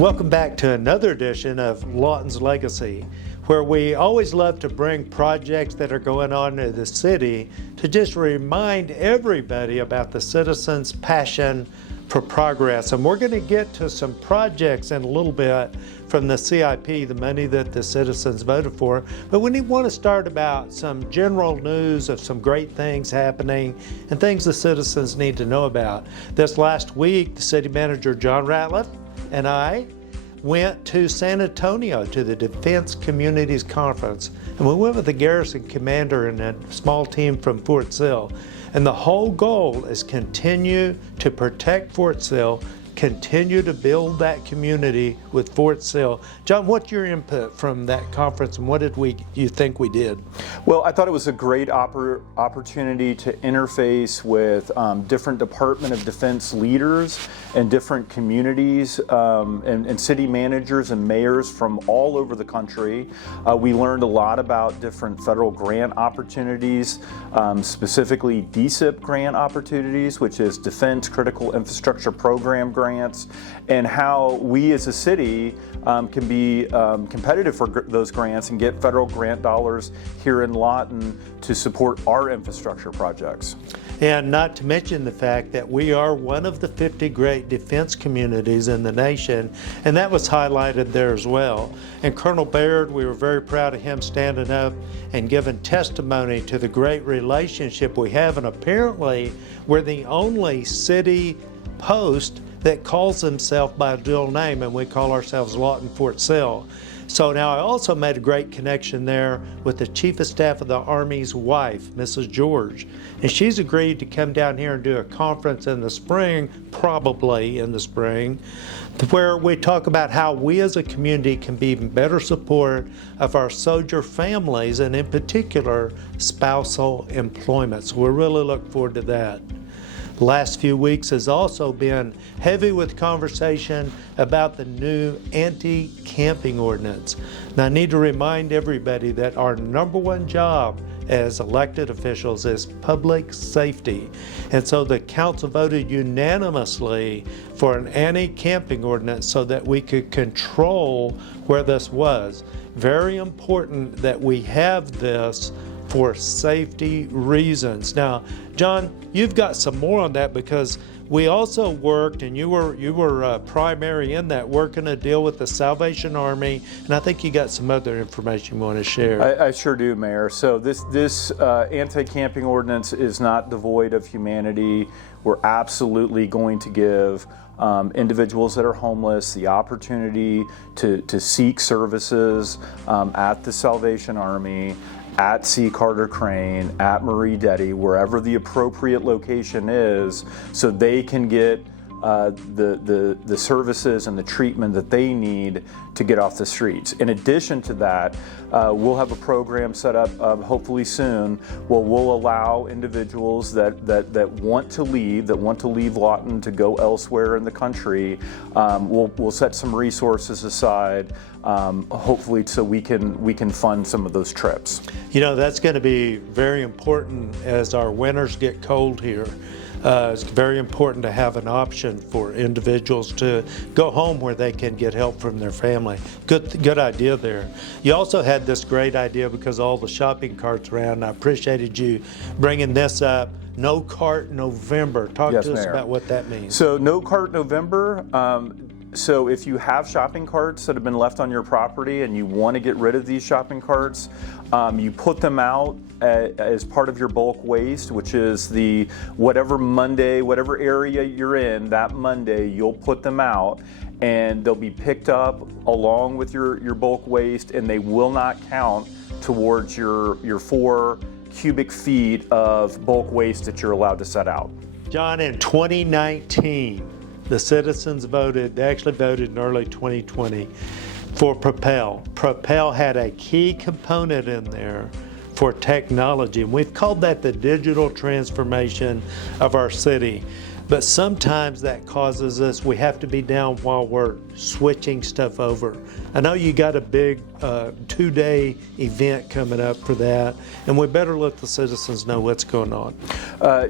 Welcome back to another edition of Lawton's Legacy, where we always love to bring projects that are going on in the city to just remind everybody about the citizens' passion for progress. And we're going to get to some projects in a little bit from the CIP, the money that the citizens voted for. But we want to start about some general news of some great things happening and things the citizens need to know about. This last week, the city manager, John Ratliff, and I went to San Antonio to the Defense Communities Conference. And we went with the garrison commander and a small team from Fort Sill. And the whole goal is continue to protect Fort Sill, continue to build that community with Fort Sill. John, what's your input from that conference, and what did you think we did? Well, I thought it was a great opportunity to interface with different Department of Defense leaders and different communities and city managers and mayors from all over the country. We learned a lot about different federal grant opportunities, specifically DCIP grant opportunities, which is Defense Critical Infrastructure Program grants, and how we as a city can be competitive for those grants and get federal grant dollars here in Lawton to support our infrastructure projects. And not to mention the fact that we are one of the 50 great defense communities in the nation, and that was highlighted there as well. And Colonel Baird, we were very proud of him standing up and giving testimony to the great relationship we have, and apparently we're the only city post that calls himself by a dual name, and we call ourselves Lawton Fort Sill. So now I also made a great connection there with the Chief of Staff of the Army's wife, Mrs. George. And she's agreed to come down here and do a conference in the spring, probably in the spring, where we talk about how we as a community can be in better support of our soldier families, and in particular, spousal employment. So we really look forward to that. The last few weeks has also been heavy with conversation about the new anti-camping ordinance. Now I need to remind everybody that our number one job as elected officials is public safety. And so the council voted unanimously for an anti-camping ordinance so that we could control where this was. Very important that we have this for safety reasons. Now, John, you've got some more on that, because we also worked, and you were primary in that, working a deal with the Salvation Army, and I think you got some other information you want to share. I sure do, Mayor. So this anti-camping ordinance is not devoid of humanity. We're absolutely going to give individuals that are homeless the opportunity to seek services at the Salvation Army, at C. Carter Crane, at Marie Detty, wherever the appropriate location is, so they can get the services and the treatment that they need to get off the streets. In addition to that, we'll have a program set up hopefully soon where we'll allow individuals that want to leave Lawton to go elsewhere in the country. We'll set some resources aside, hopefully, so we can fund some of those trips. You know, that's going to be very important as our winters get cold here. It's very important to have an option for individuals to go home where they can get help from their family. Good idea there. You also had this great idea because all the shopping carts around. I appreciated you bringing this up. No Cart November. Talk to us about what that means. So No Cart November. So if you have shopping carts that have been left on your property and you want to get rid of these shopping carts, you put them out as part of your bulk waste, which is the whatever area you're in, that Monday you'll put them out, and they'll be picked up along with your bulk waste, and they will not count towards your 4 cubic feet of bulk waste that you're allowed to set out. John, in 2019, the citizens voted, they actually voted in early 2020 for Propel. Propel had a key component in there for technology, and we've called that the digital transformation of our city. but sometimes that causes us, we have to be down while we're switching stuff over. I know you got a big 2-day event coming up for that, and we better let the citizens know what's going on.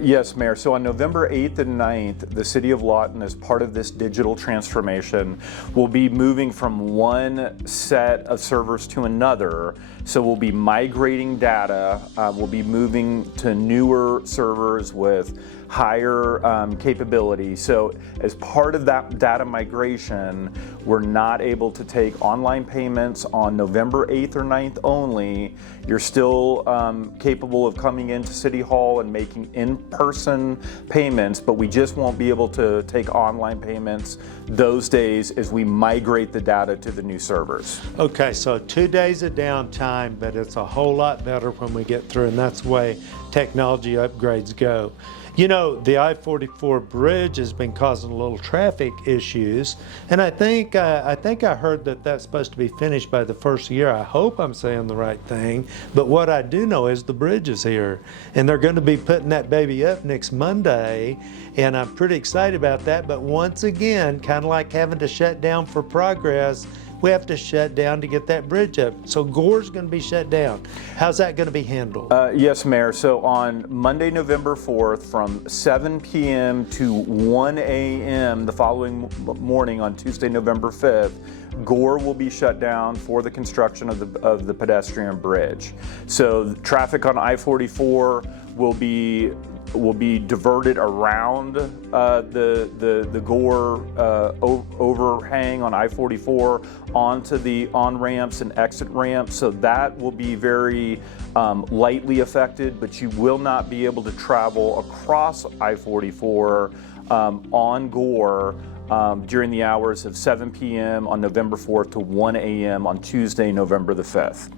Yes, Mayor. So on November 8th and 9th, the City of Lawton, as part of this digital transformation, will be moving from one set of servers to another. So we'll be migrating data. We'll be moving to newer servers with higher capability. So as part of that data migration, we're not able to take online payments on November 8th or 9th only. You're still capable of coming into City Hall and making in-person payments, but we just won't be able to take online payments those days as we migrate the data to the new servers. Okay, so 2 days of downtime, but it's a whole lot better when we get through, and that's the way technology upgrades go. You know, the I-44 bridge has been causing a little traffic issues, and I think I heard that that's supposed to be finished by the first year. I hope I'm saying the right thing, but what I do know is the bridge is here, and they're going to be putting that baby up next Monday, and I'm pretty excited about that. But once again, kind of like having to shut down for progress, we have to shut down to get that bridge up. So Gore's going to be shut down. How's that going to be handled? Yes, Mayor. So on Monday, November 4th, from 7 p.m. to 1 a.m. the following morning on Tuesday, November 5th, Gore will be shut down for the construction of the pedestrian bridge. So traffic on I-44 will be diverted around the Gore overhang on I-44 onto the on-ramps and exit ramps. So that will be very lightly affected, but you will not be able to travel across I-44 on Gore during the hours of 7 p.m. on November 4th to 1 a.m. on Tuesday, November the 5th.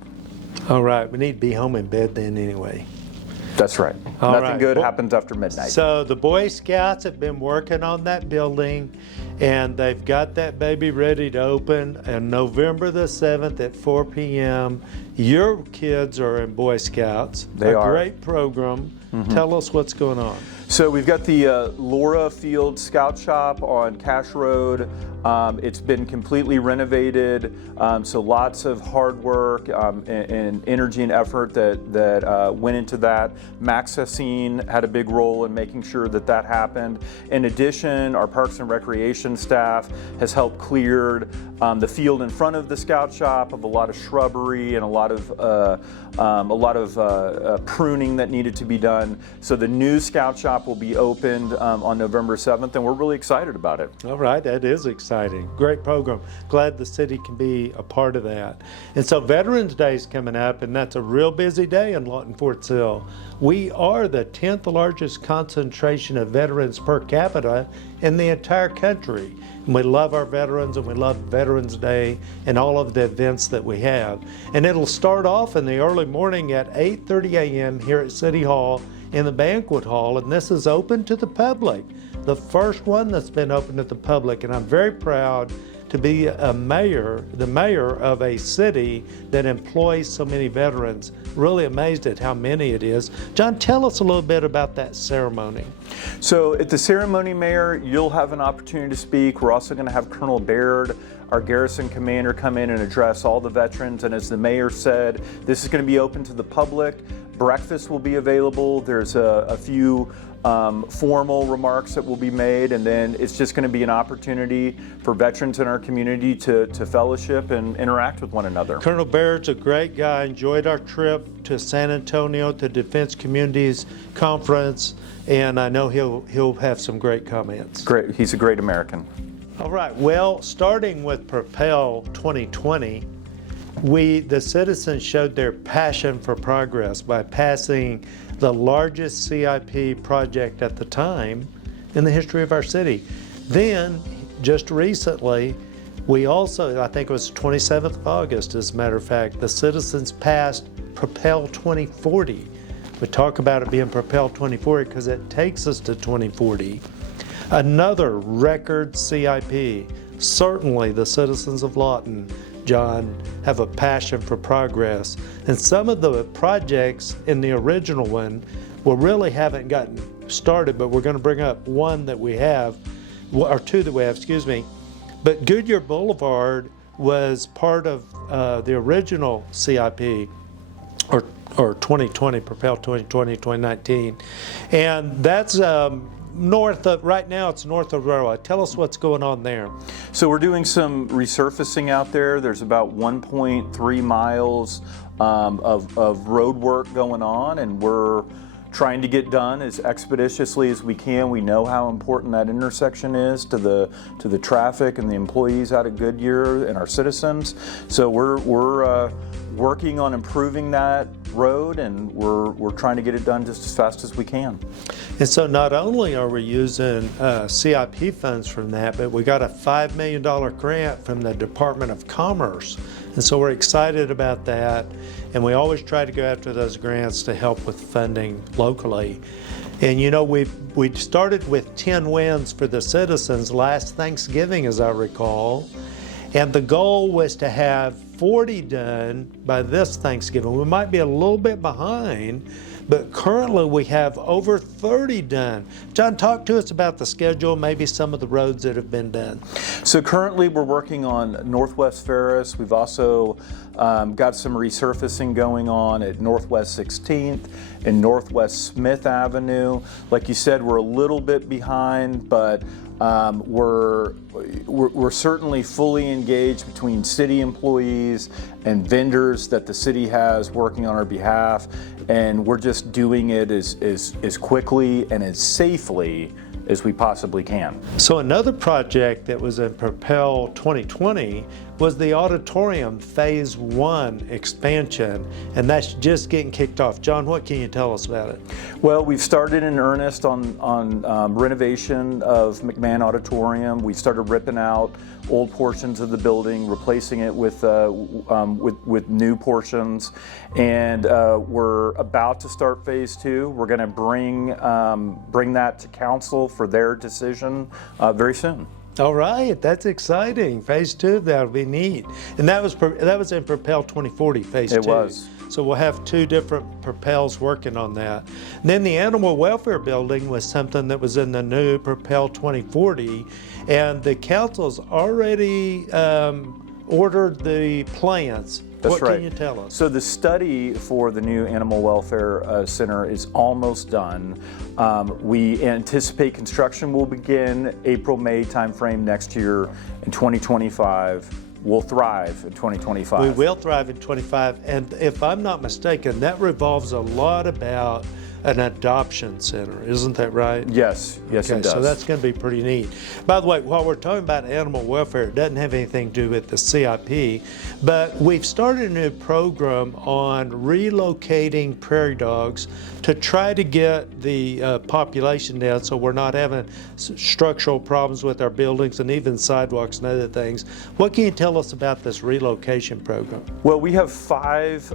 All right, we need to be home in bed then anyway. That's right. All Nothing right. good happens after midnight. So the Boy Scouts have been working on that building, and they've got that baby ready to open on November the 7th at 4 p.m. Your kids are in Boy Scouts. They are. A great program. Tell us what's going on. So we've got the Laura Field Scout Shop on Cash Road. It's been completely renovated, so lots of hard work and energy and effort that went into that. Max Hassine had a big role in making sure that that happened. In addition, our Parks and Recreation staff has helped cleared the field in front of the Scout Shop of a lot of shrubbery and a lot of pruning that needed to be done. So the new Scout Shop will be opened on November 7th, and we're really excited about it. All right, that is exciting. Great program. Glad the city can be a part of that. And so Veterans Day is coming up, and that's a real busy day in Lawton Fort Sill. We are the 10th largest concentration of veterans per capita in the entire country. And we love our veterans, and we love Veterans Day and all of the events that we have. And it'll start off in the early morning at 8:30 a.m. here at City Hall in the banquet hall, and this is open to the public. The first one that's been open to the public, and I'm very proud to be the mayor of a city that employs so many veterans. Really amazed at how many it is. John, tell us a little bit about that ceremony. So at the ceremony, Mayor, you'll have an opportunity to speak. We're also going to have Colonel Baird, our garrison commander, come in and address all the veterans. And as the mayor said, this is going to be open to the public. Breakfast will be available. There's a few formal remarks that will be made, and then it's just going to be an opportunity for veterans in our community to fellowship and interact with one another. Colonel Baird's a great guy. Enjoyed our trip to San Antonio to Defense Communities Conference, and I know he'll have some great comments. Great. He's a great American. All right. Well, starting with Propel 2020, the citizens showed their passion for progress by passing the largest CIP project at the time in the history of our city. Then, just recently, we also, I think it was 27th of August, as a matter of fact, the citizens passed Propel 2040. We talk about it being Propel 2040 because it takes us to 2040. Another record CIP. Certainly the citizens of Lawton, John, have a passion for progress. And some of the projects in the original one we really haven't gotten started, but we're going to bring up one that we have, or two that we have, excuse me. But Goodyear Boulevard was part of the original CIP, or 2020, Propel 2020, 2019. And that's north of, right now it's north of Railroad. Tell us what's going on there. So we're doing some resurfacing out there. There's about 1.3 miles of road work going on, and we're trying to get done as expeditiously as we can. We know how important that intersection is to the traffic and the employees out of Goodyear and our citizens. So we're working on improving that road, and we're trying to get it done just as fast as we can. And so not only are we using CIP funds from that, but we got a $5 million grant from the Department of Commerce. And so we're excited about that. And we always try to go after those grants to help with funding locally. And you know, we started with 10 wins for the citizens last Thanksgiving, as I recall. And the goal was to have 40 done by this Thanksgiving. We might be a little bit behind, but currently we have over 30 done. John, talk to us about the schedule, maybe some of the roads that have been done. So currently we're working on Northwest Ferris. We've also got some resurfacing going on at Northwest 16th and Northwest Smith Avenue. Like you said, we're a little bit behind, but we're certainly fully engaged between city employees and vendors that the city has working on our behalf, and we're just doing it as quickly and as safely as we possibly can. So another project that was in Propel 2020 was the auditorium Phase 1 expansion, and that's just getting kicked off. John, what can you tell us about it? Well, we've started in earnest on renovation of McMahon Auditorium. We started ripping out old portions of the building, replacing it with new portions, and we're about to start Phase 2. We're going to bring that to council for their decision very soon. All right, that's exciting. Phase 2, that'll be neat. And that was in Propel 2040, Phase 2. It was. So we'll have two different Propels working on that. And then the Animal Welfare Building was something that was in the new Propel 2040, and the council's already ordered the plans. That's what right. Can you tell us? So the study for the new Animal Welfare Center is almost done. We anticipate construction will begin April-May timeframe next year in 2025. We'll thrive in 2025. We will thrive in 25, and if I'm not mistaken, that revolves a lot about an adoption center, isn't that right? Yes, yes, Okay, it does. so that's going to be pretty neat. By the way, while we're talking about animal welfare, it doesn't have anything to do with the CIP, but we've started a new program on relocating prairie dogs to try to get the population down so we're not having structural problems with our buildings and even sidewalks and other things. What can you tell us about this relocation program? Well, we have five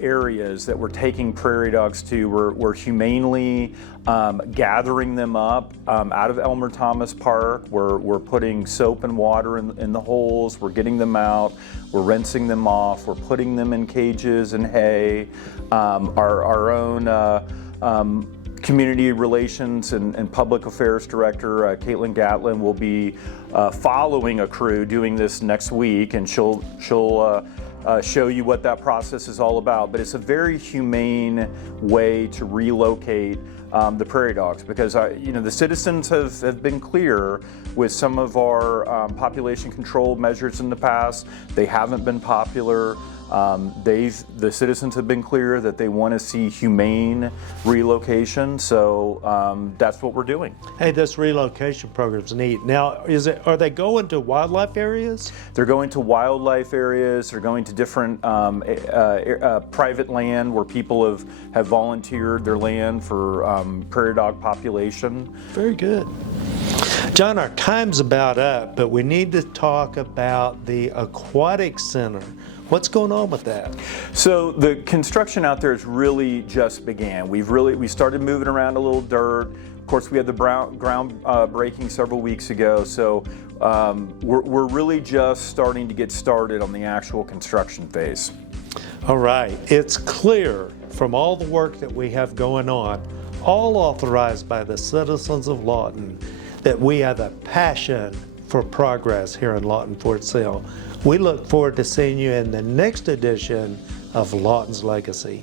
areas that we're taking prairie dogs to. We're humanely gathering them up out of Elmer Thomas Park. We're putting soap and water in the holes. We're getting them out. We're rinsing them off. We're putting them in cages and hay. Our own Community Relations and Public Affairs Director, Caitlin Gatlin, will be following a crew doing this next week, and she'll show you what that process is all about. But it's a very humane way to relocate the prairie dogs, because the citizens have been clear with some of our population control measures in the past. They haven't been popular. The citizens have been clear that they want to see humane relocation, so that's what we're doing. Hey, this relocation program's neat. Now, are they going to wildlife areas? They're going to wildlife areas. They're going to different private land where people have volunteered their land for prairie dog population. Very good. John, our time's about up, but we need to talk about the aquatic center. What's going on with that? So the construction out there has really just began. We started moving around a little dirt. Of course, we had the ground breaking several weeks ago. So we're really just starting to get started on the actual construction phase. All right. It's clear from all the work that we have going on, all authorized by the citizens of Lawton, that we have a passion for progress here in Lawton Fort Sill. We look forward to seeing you in the next edition of Lawton's Legacy.